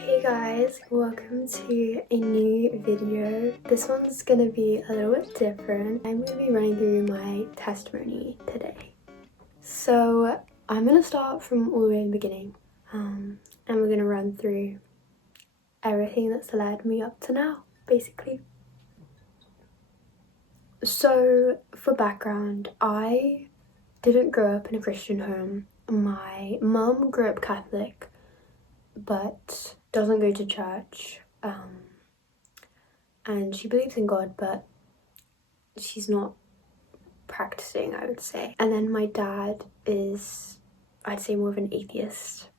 Hey guys, welcome to a new video. This one's gonna be a little bit different. I'm gonna be running through my testimony today. So I'm gonna start from all the way in the beginning, and we're gonna run through everything that's led me up to now, basically. So for background, I didn't grow up in a Christian home. My mum grew up Catholic, but doesn't go to church, and she believes in God, but she's not practicing, I would say. And then my dad is, I'd say, more of an atheist,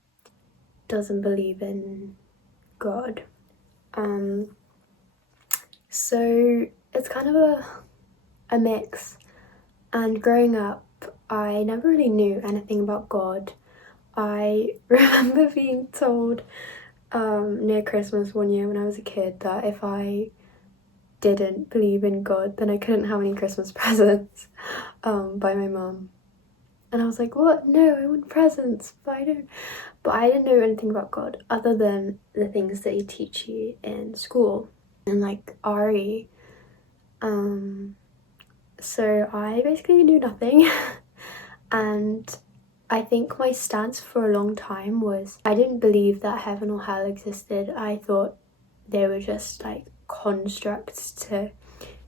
doesn't believe in God. So it's kind of a mix. And growing up, I never really knew anything about God. I remember being told near Christmas one year when I was a kid that if I didn't believe in God, then I couldn't have any Christmas presents by my mum. And I was like, what? No, I want presents, but I didn't know anything about God other than the things that they teach you in school and like RE. So I basically knew nothing. And I think my stance for a long time was I didn't believe that heaven or hell existed. I thought they were just like constructs to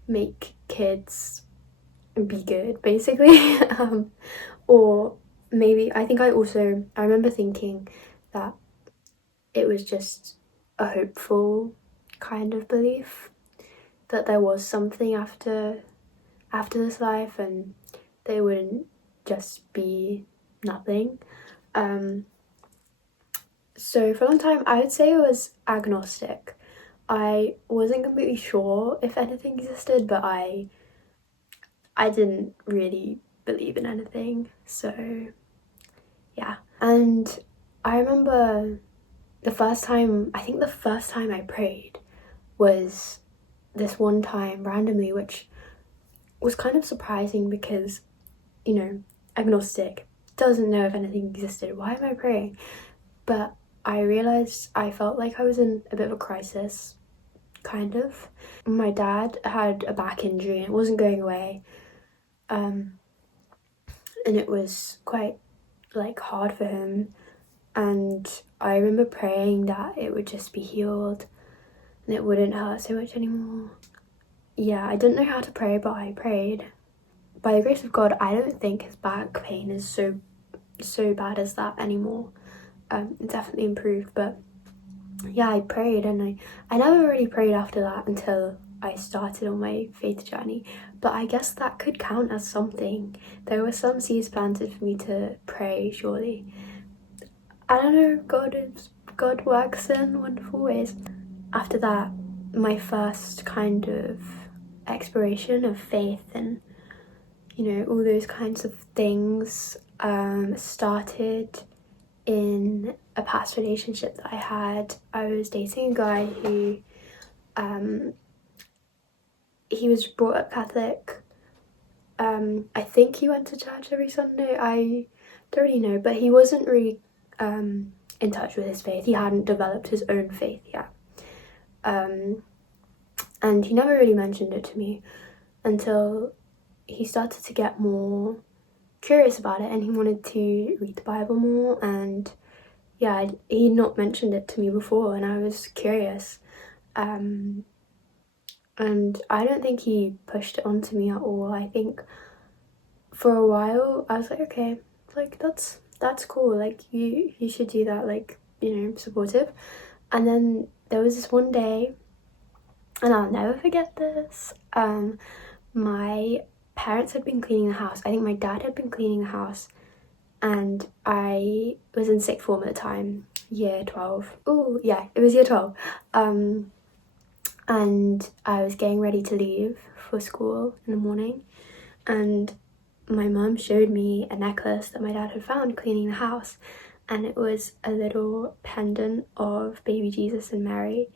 make kids be good, basically. Or maybe I remember thinking that it was just a hopeful kind of belief that there was something after this life and they wouldn't just be nothing. So for a long time I would say I was agnostic. I wasn't completely sure if anything existed, but I didn't really believe in anything, so yeah. And I remember the first time I prayed was this one time randomly, which was kind of surprising because, you know, agnostic, doesn't know if anything existed, why am I praying? But I realised I felt like I was in a bit of a crisis, kind of. My dad had a back injury and it wasn't going away, and it was quite like hard for him, and I remember praying that it would just be healed and it wouldn't hurt so much anymore. Yeah, I didn't know how to pray, but I prayed. By the grace of God, I don't think his back pain is so bad as that anymore. It definitely improved, but yeah, I prayed, and I never really prayed after that until I started on my faith journey, but I guess that could count as something. There were some seeds planted for me to pray, surely. I don't know, God works in wonderful ways. After that, my first kind of exploration of faith and, you know, all those kinds of things started in a past relationship that I had. I was dating a guy who he was brought up Catholic. I think he went to church every Sunday. I don't really know, but he wasn't really in touch with his faith. He hadn't developed his own faith yet. And he never really mentioned it to me until he started to get more curious about it and he wanted to read the Bible more, and yeah, he'd not mentioned it to me before and I was curious. And I don't think he pushed it onto me at all. I think for a while I was like, okay, like that's cool, like you should do that, like, you know, supportive. And then there was this one day, and I'll never forget this. My parents had been cleaning the house. I think my dad had been cleaning the house, and I was in sixth form at the time, year 12. Oh yeah, it was year 12. And I was getting ready to leave for school in the morning, and my mum showed me a necklace that my dad had found cleaning the house, and it was a little pendant of baby Jesus and Mary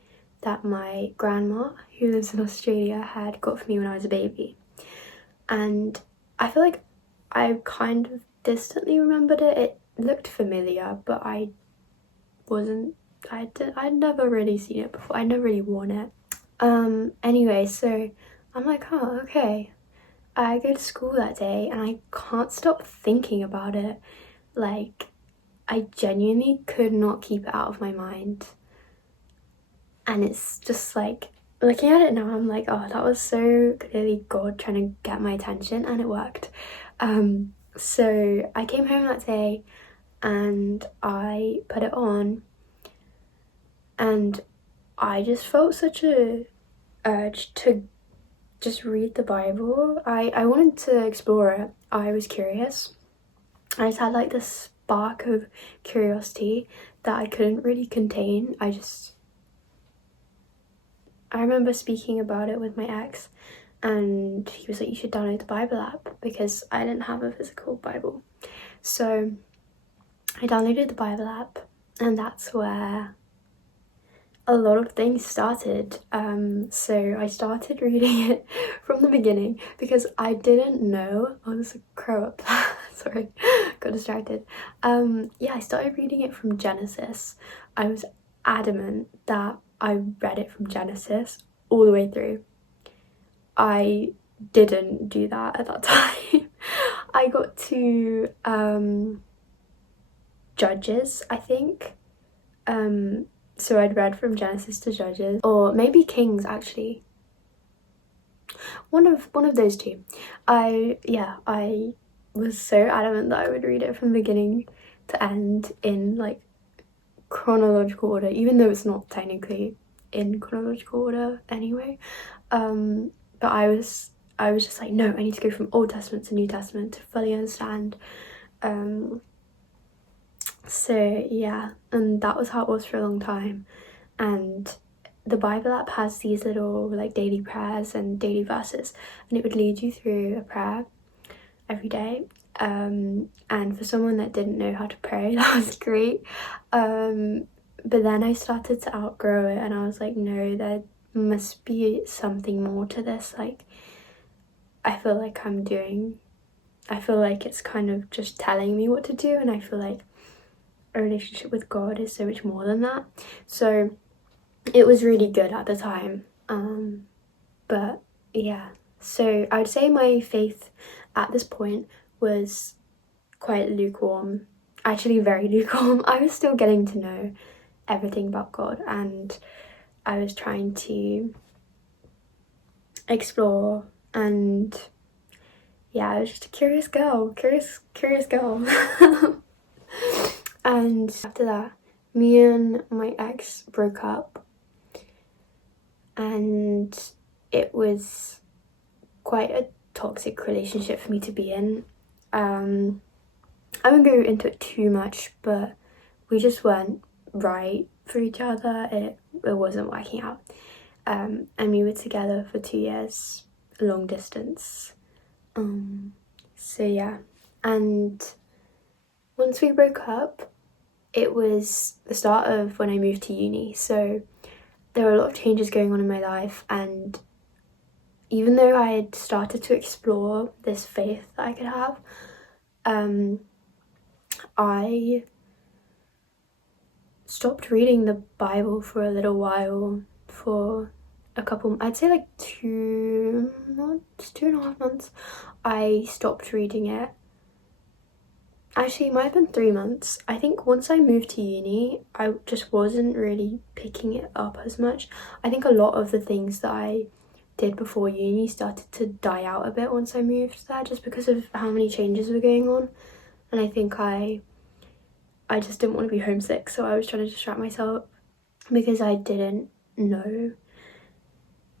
that my grandma, who lives in Australia, had got for me when I was a baby. And I feel like I kind of distantly remembered it. It looked familiar, but I wasn't I'd never really seen it before. I'd never really worn it. Anyway, so I'm like, oh, okay. I go to school that day and I can't stop thinking about it. Like, I genuinely could not keep it out of my mind. And it's just like, looking at it now, I'm like, oh, that was so clearly God trying to get my attention, and it worked. So I came home that day and I put it on, and I just felt such a urge to just read the Bible. I wanted to explore it. I was curious. I just had like this spark of curiosity that I couldn't really contain. I remember speaking about it with my ex, and he was like, you should download the Bible app, because I didn't have a physical Bible. So I downloaded the Bible app, and that's where a lot of things started. So I started reading it from the beginning, because I didn't know. Oh, there's a crow up there. Sorry, got distracted. Yeah, I started reading it from Genesis. I was adamant that I read it from Genesis all the way through. I didn't do that at that time. I got to Judges, I think. So I'd read from Genesis to Judges, or maybe Kings, actually. One of those two. I was so adamant that I would read it from beginning to end in like chronological order, even though it's not technically in chronological order anyway. But I was just like, no, I need to go from Old Testament to New Testament to fully understand. So yeah, and that was how it was for a long time. And the Bible app has these little like daily prayers and daily verses, and it would lead you through a prayer every day. And for someone that didn't know how to pray, that was great. But then I started to outgrow it, and I was like, no, there must be something more to this. Like, I feel like it's kind of just telling me what to do, and I feel like a relationship with God is so much more than that. So it was really good at the time. But yeah, so I would say my faith at this point was quite lukewarm, actually very lukewarm. I was still getting to know everything about God, and I was trying to explore, and yeah, I was just a curious girl. And after that, me and my ex broke up, and it was quite a toxic relationship for me to be in. I won't go into it too much, but we just weren't right for each other. It wasn't working out. And we were together for 2 years, long distance. So yeah, and once we broke up, it was the start of when I moved to uni. So there were a lot of changes going on in my life, and even though I had started to explore this faith that I could have, I stopped reading the Bible for a little while, for a couple, I'd say like 2 months, 2.5 months. I stopped reading it. Actually, it might have been 3 months. I think once I moved to uni, I just wasn't really picking it up as much. I think a lot of the things that I did before uni started to die out a bit once I moved there, just because of how many changes were going on. And I think I just didn't want to be homesick, so I was trying to distract myself, because I didn't know.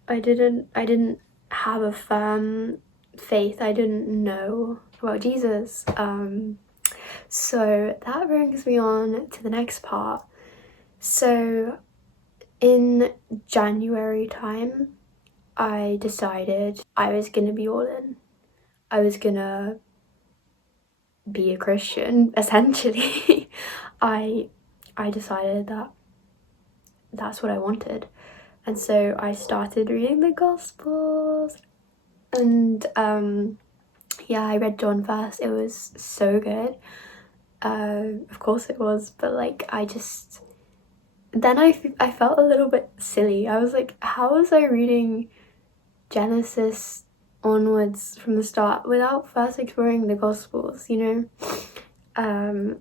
I didn't have a firm faith. I didn't know about Jesus. So that brings me on to the next part. So in January time, I decided I was gonna be all in. I was gonna be a Christian, essentially. I decided that that's what I wanted. And so I started reading the Gospels, and yeah, I read John first. It was so good. Of course it was, but like I just then I felt a little bit silly. I was like, how was I reading Genesis onwards from the start without first exploring the Gospels, you know?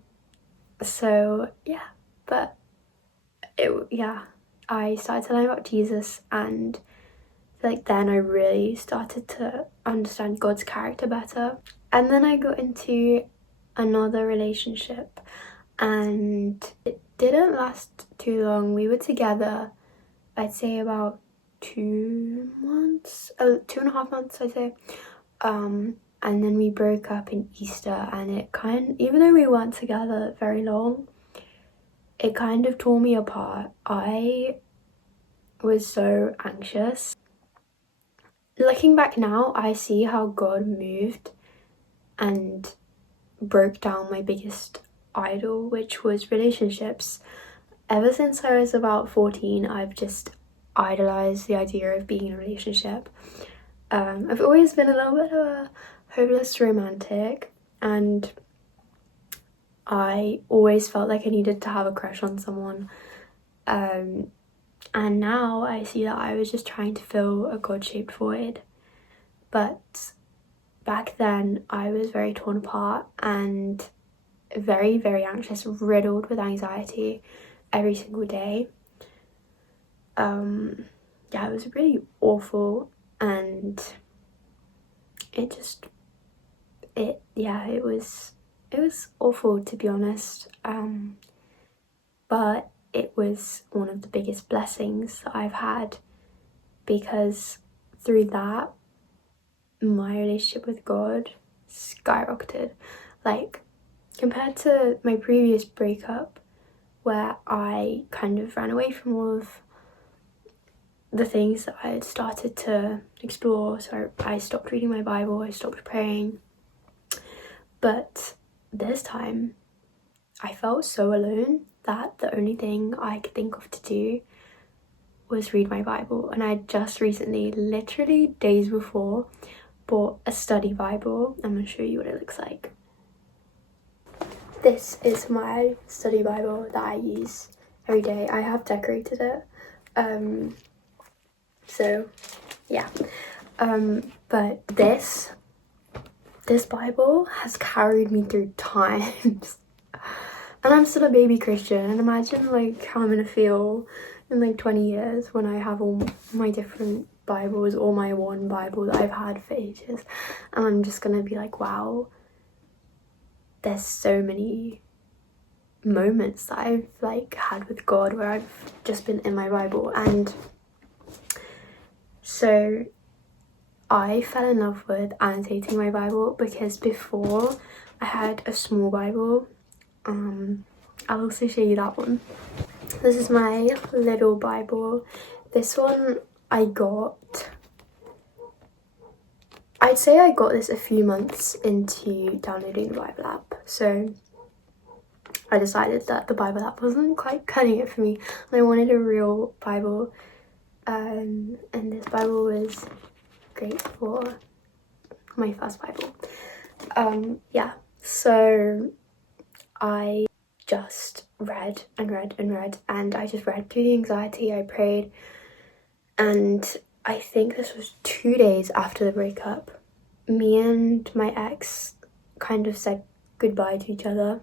So yeah, but yeah, I started to learn about Jesus, and like then I really started to understand God's character better. And then I got into another relationship, and it didn't last too long. We were together, I'd say about 2 months, 2.5 months, I'd say. And then we broke up in Easter, and it even though we weren't together very long, it kind of tore me apart. I was so anxious. Looking back now, I see how God moved and broke down my biggest idol, which was relationships. Ever since I was about 14, I've just idolized the idea of being in a relationship. I've always been a little bit of a hopeless romantic, and I always felt like I needed to have a crush on someone. And now I see that I was just trying to fill a God-shaped void. But back then I was very torn apart and very, very anxious, riddled with anxiety every single day. Yeah, it was really awful, and it was awful, to be honest. But it was one of the biggest blessings that I've had, because through that my relationship with God skyrocketed. Like, compared to my previous breakup, where I kind of ran away from all of the things that I had started to explore. So I stopped reading my Bible, I stopped praying. But this time I felt so alone that the only thing I could think of to do was read my Bible. And I just recently, literally days before, bought a study Bible. I'm going to show you what it looks like. This is my study Bible that I use every day. I have decorated it. So yeah. But this Bible has carried me through times. And I'm still a baby Christian, and imagine like how I'm gonna feel in like 20 years when I have all my different Bibles, or my one Bible that I've had for ages, and I'm just gonna be like, wow, there's so many moments that I've like had with God where I've just been in my Bible. And so I fell in love with annotating my Bible, because before I had a small Bible. I'll also show you that one. This is my little Bible. This one I'd say I got this a few months into downloading the Bible app. So I decided that the Bible app wasn't quite cutting it for me, and I wanted a real Bible. And this Bible was great for my first Bible. Yeah, so I just read and read and read, and I just read through the anxiety. I prayed, and I think this was 2 days after the breakup. Me and my ex kind of said goodbye to each other,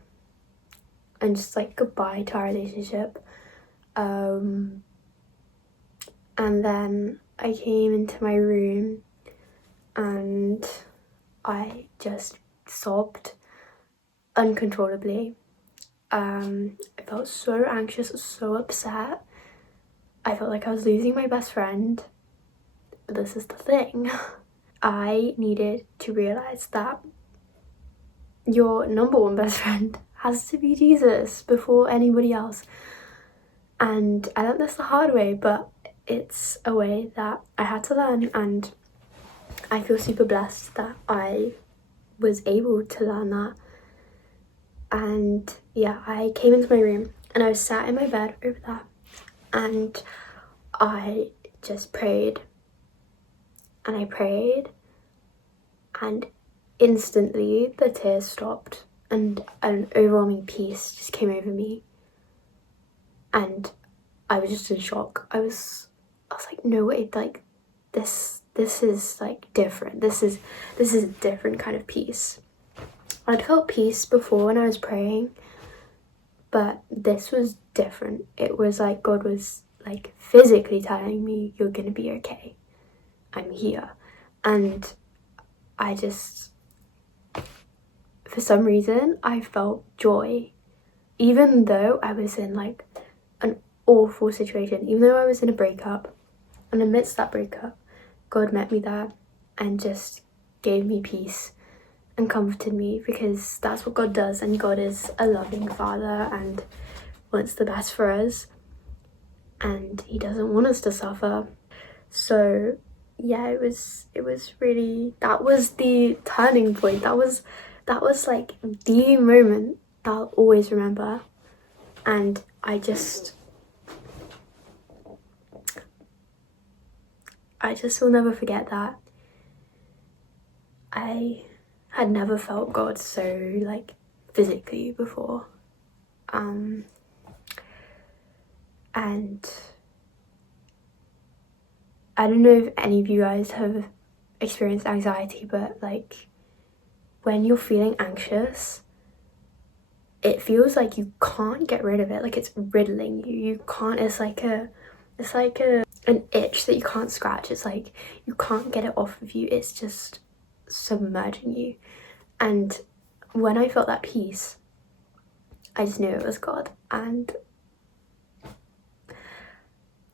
and just like goodbye to our relationship. And then I came into my room and I just sobbed uncontrollably. I felt so anxious, so upset. I felt like I was losing my best friend. But this is the thing. I needed to realize that your number one best friend has to be Jesus before anybody else. And I learned this the hard way, but it's a way that I had to learn, and I feel super blessed that I was able to learn that. And yeah, I came into my room and I was sat in my bed over there, and I just prayed and I prayed, and instantly the tears stopped and an overwhelming peace just came over me. And I was just in shock. I was like, no way, like this is like different. This is a different kind of peace. I'd felt peace before when I was praying, but this was different. It was like God was like physically telling me, you're gonna be okay. I'm here. And I just, for some reason, I felt joy. Even though I was in like an awful situation, even though I was in a breakup, and amidst that breakup, God met me there and just gave me peace and comforted me, because that's what God does, and God is a loving father and wants the best for us, and he doesn't want us to suffer. So yeah, it was really, that was the turning point. That was like the moment that I'll always remember. And I just will never forget that. I had never felt God so like physically before. And I don't know if any of you guys have experienced anxiety, but like when you're feeling anxious, it feels like you can't get rid of it. Like it's riddling you. You can't, it's like an itch that you can't scratch. It's like you can't get it off of you. It's just submerging you. And when I felt that peace, I just knew it was God. And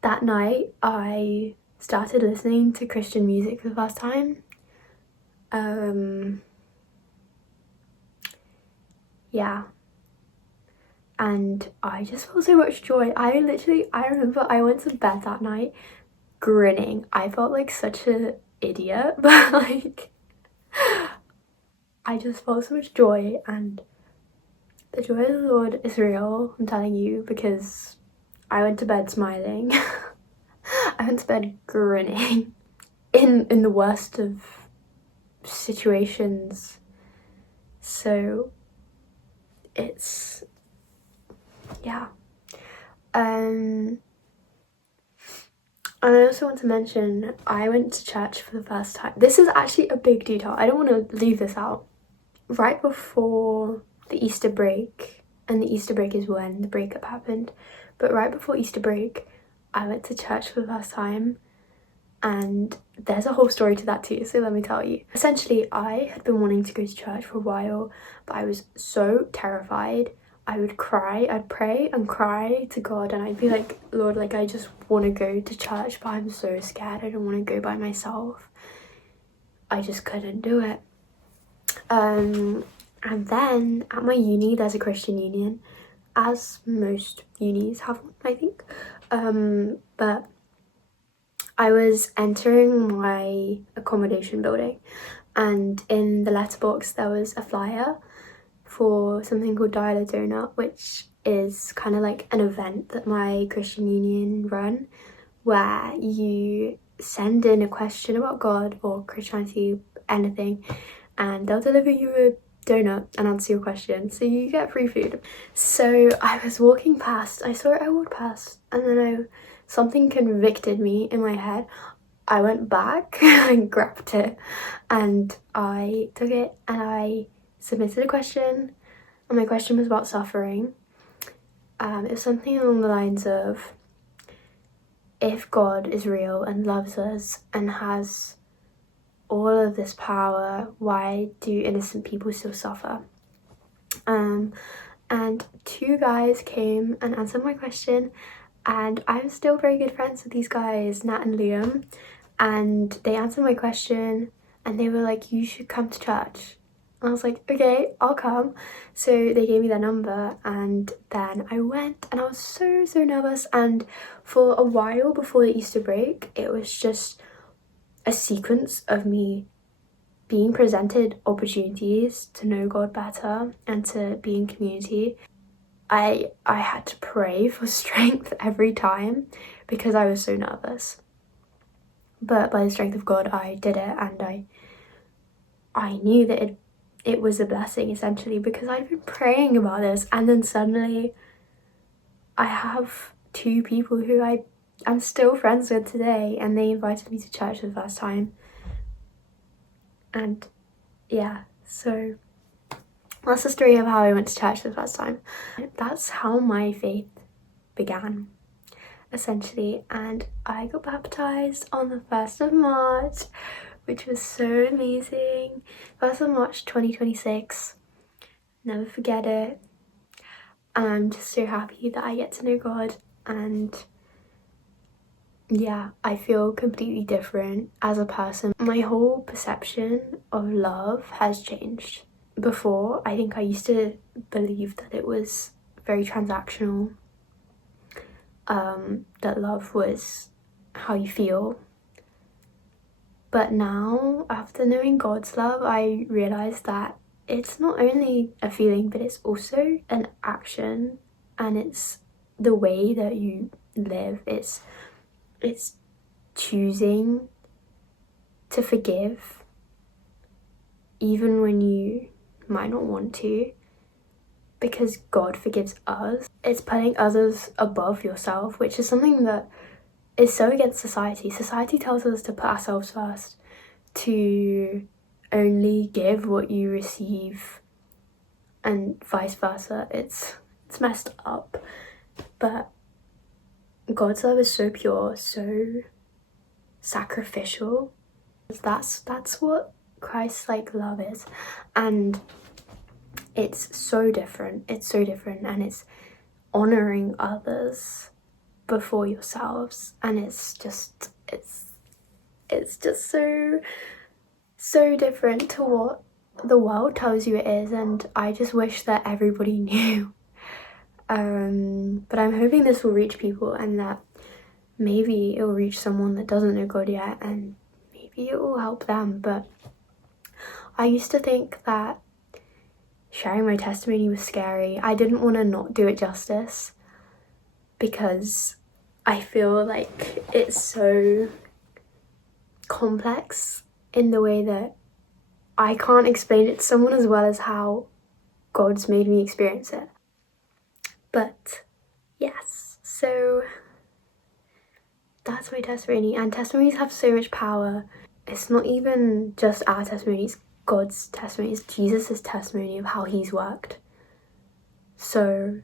that night I started listening to Christian music for the first time. Yeah. And I just felt so much joy. I remember I went to bed that night grinning. I felt like such an idiot, but like I just felt so much joy, and the joy of the Lord is real, I'm telling you, because I went to bed smiling. I went to bed grinning in the worst of situations. So it's, yeah. And I also want to mention, I went to church for the first time. This is actually a big detail. I don't want to leave this out. Right before the Easter break, and the Easter break is when the breakup happened, but right before Easter break, I went to church for the first time, and there's a whole story to that too, so let me tell you. Essentially, I had been wanting to go to church for a while, but I was so terrified. I would cry, I'd pray and cry to God, and I'd be like, Lord, like I just want to go to church, but I'm so scared. I don't want to go by myself. I just couldn't do it. And then at my uni, there's a Christian union, as most unis have one, I think. But I was entering my accommodation building, and in the letterbox there was a flyer for something called Dial a Donut, which is kind of like an event that my Christian union run, where you send in a question about God or Christianity, anything, and they'll deliver you a donut and answer your question, so you get free food. So I was walking past, I walked past, and then something convicted me in my head. I went back and grabbed it, and I took it and I submitted a question, and my question was about suffering. It was something along the lines of, if God is real and loves us and has all of this power, why do innocent people still suffer? And two guys came and answered my question, and I'm still very good friends with these guys, Nat and Liam, and they answered my question, and they were like, you should come to church. And I was like, okay, I'll come. So they gave me their number, and then I went, and I was so nervous. And for a while before the Easter break, it was just a sequence of me being presented opportunities to know God better and to be in community. I had to pray for strength every time because I was so nervous. But by the strength of God, I did it, and I knew that it was a blessing, essentially, because I'd been praying about this, and then suddenly I have two people who I'm still friends with today, and they invited me to church for the first time. And yeah, so that's the story of how I went to church for the first time. That's how my faith began, essentially. And I got baptized on the 1st of March, which was so amazing. 1st of March 2026. Never forget it. And I'm just so happy that I get to know God, and yeah, I feel completely different as a person. My whole perception of love has changed. Before, I think I used to believe that it was very transactional, that love was how you feel. But now, after knowing God's love, I realised that it's not only a feeling, but it's also an action, and it's the way that you live. It's choosing to forgive even when you might not want to, because God forgives us. It's putting others above yourself, which is something that is so against society. Society tells us to put ourselves first, to only give what you receive, and vice versa. It's messed up. But God's love is so pure, so sacrificial. That's what Christ's like love is, and it's so different. It's so different, and it's honoring others before yourselves, and it's just so different to what the world tells you it is, and I just wish that everybody knew. But I'm hoping this will reach people, and that maybe it will reach someone that doesn't know God yet, and maybe it will help them. But I used to think that sharing my testimony was scary. I didn't want to not do it justice, because I feel like it's so complex in the way that I can't explain it to someone as well as how God's made me experience it. But yes, so that's my testimony, and testimonies have so much power. It's not even just our testimonies, God's testimonies, Jesus' testimony of how he's worked. So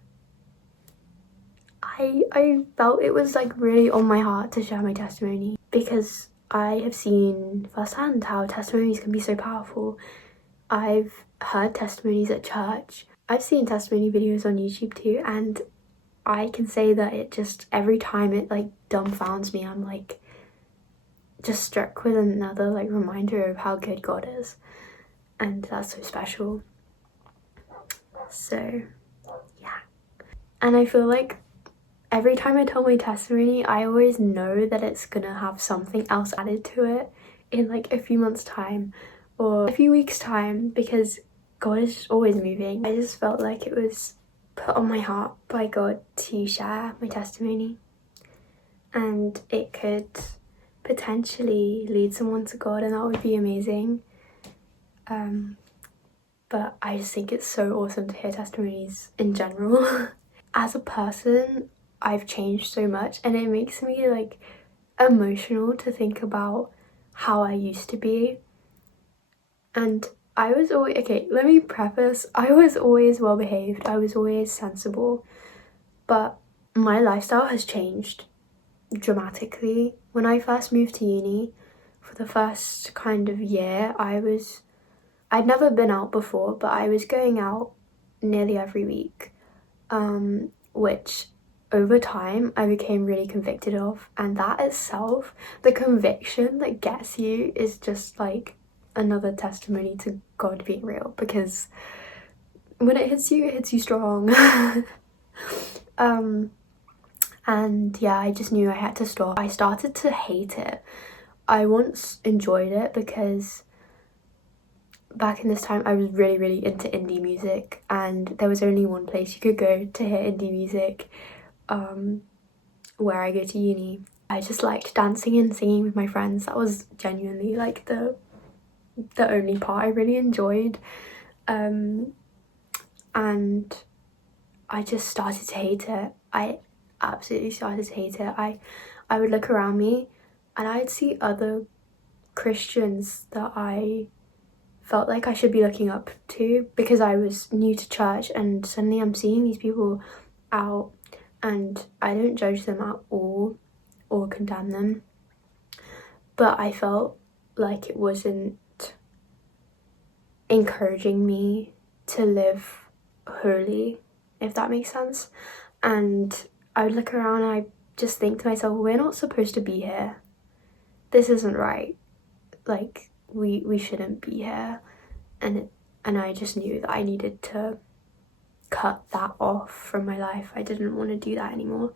I felt it was like really on my heart to share my testimony, because I have seen firsthand how testimonies can be so powerful. I've heard testimonies at church. I've seen testimony videos on YouTube too, and I can say that it just, every time it like dumbfounds me. I'm like just struck with another like reminder of how good God is, and that's so special. So yeah, and I feel like every time I tell my testimony, I always know that it's gonna have something else added to it in like a few months' time or a few weeks' time, because God is just always moving. I just felt like it was put on my heart by God to share my testimony, and it could potentially lead someone to God, and that would be amazing. But I just think it's so awesome to hear testimonies in general. As a person, I've changed so much, and it makes me like emotional to think about how I used to be. And I was always, okay, let me preface, I was always well behaved, I was always sensible, but my lifestyle has changed dramatically. When I first moved to uni, for the first kind of year, I'd never been out before, but I was going out nearly every week, which over time I became really convicted of, and that itself, the conviction that gets you, is just like another testimony to God being real, because when it hits you strong. And yeah, I just knew I had to stop. I started to hate it. I once enjoyed it because back in this time I was really into indie music, and there was only one place you could go to hear indie music, where I go to uni. I just liked dancing and singing with my friends. That was genuinely like the only part I really enjoyed, and I just started to hate it. absolutely started to hate it. I would look around me and I'd see other Christians that I felt like I should be looking up to because I was new to church, and suddenly I'm seeing these people out, and I don't judge them at all or condemn them, but I felt like it wasn't encouraging me to live holy, if that makes sense. And I would look around and I just think to myself, we're not supposed to be here. This isn't right. Like, we shouldn't be here. And I just knew that I needed to cut that off from my life. I didn't want to do that anymore.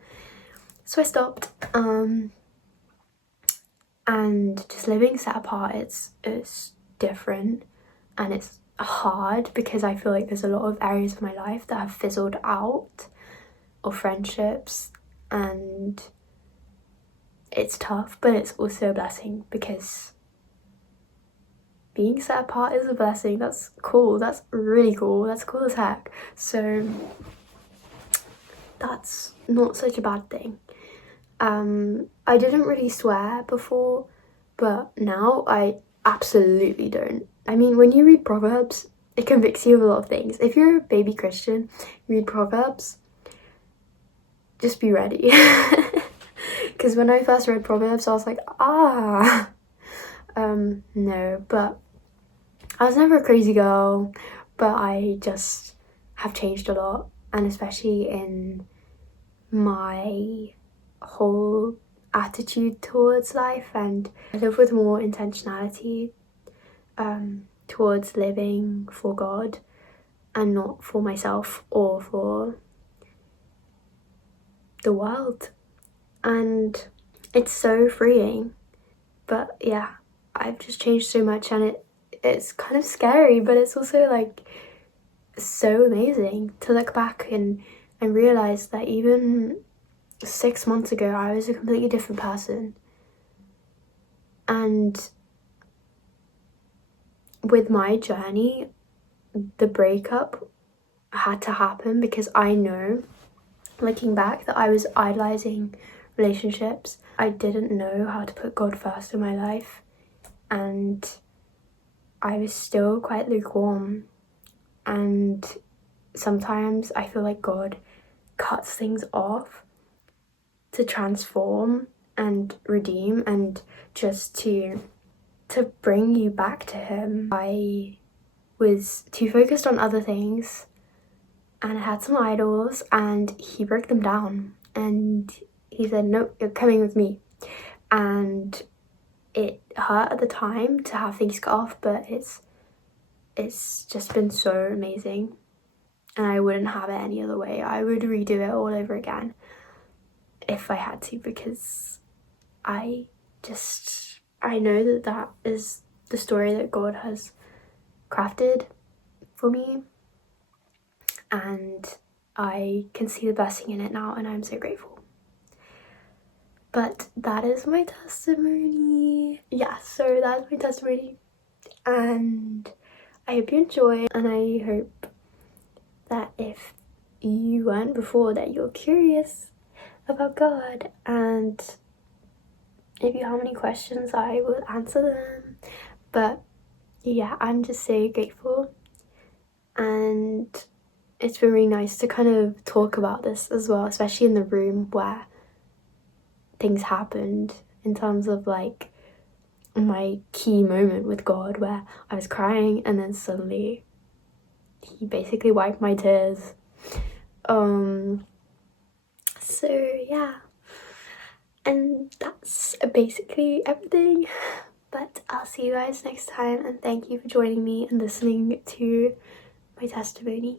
So I stopped. And just living set apart, it's different and it's hard because I feel like there's a lot of areas of my life that have fizzled out, or friendships, and it's tough, but it's also a blessing because being set apart is a blessing. That's cool. That's really cool. That's cool as heck. So that's not such a bad thing. I didn't really swear before, but now I absolutely don't. I mean, when you read Proverbs, it convicts you of a lot of things. If you're a baby Christian, read Proverbs, just be ready. Because when I first read Proverbs, I was like, no, but I was never a crazy girl, but I just have changed a lot, and especially in my whole attitude towards life, and I live with more intentionality towards living for God and not for myself or for the world, and it's so freeing. But yeah, I've just changed so much, and it's kind of scary, but it's also like so amazing to look back and realize that even 6 months ago I was a completely different person. And with my journey, the breakup had to happen because I know, looking back, that I was idolizing relationships. I didn't know how to put God first in my life, and I was still quite lukewarm, and sometimes I feel like God cuts things off to transform and redeem and just to bring you back to him. I was too focused on other things, and I had some idols, and he broke them down and he said, no, you're coming with me. And it hurt at the time to have things cut off, but it's just been so amazing, and I wouldn't have it any other way. I would redo it all over again if I had to, because I know that is the story that God has crafted for me, and I can see the blessing in it now, and I'm so grateful. But that is my testimony. Yeah, so that's my testimony, and I hope you enjoy, and I hope that if you weren't before, that you're curious about God, and if you have any questions, I will answer them. But yeah, I'm just so grateful, and it's been really nice to kind of talk about this as well, especially in the room where things happened, in terms of like my key moment with God where I was crying and then suddenly he basically wiped my tears. So yeah, and that's basically everything, but I'll see you guys next time, and thank you for joining me and listening to my testimony.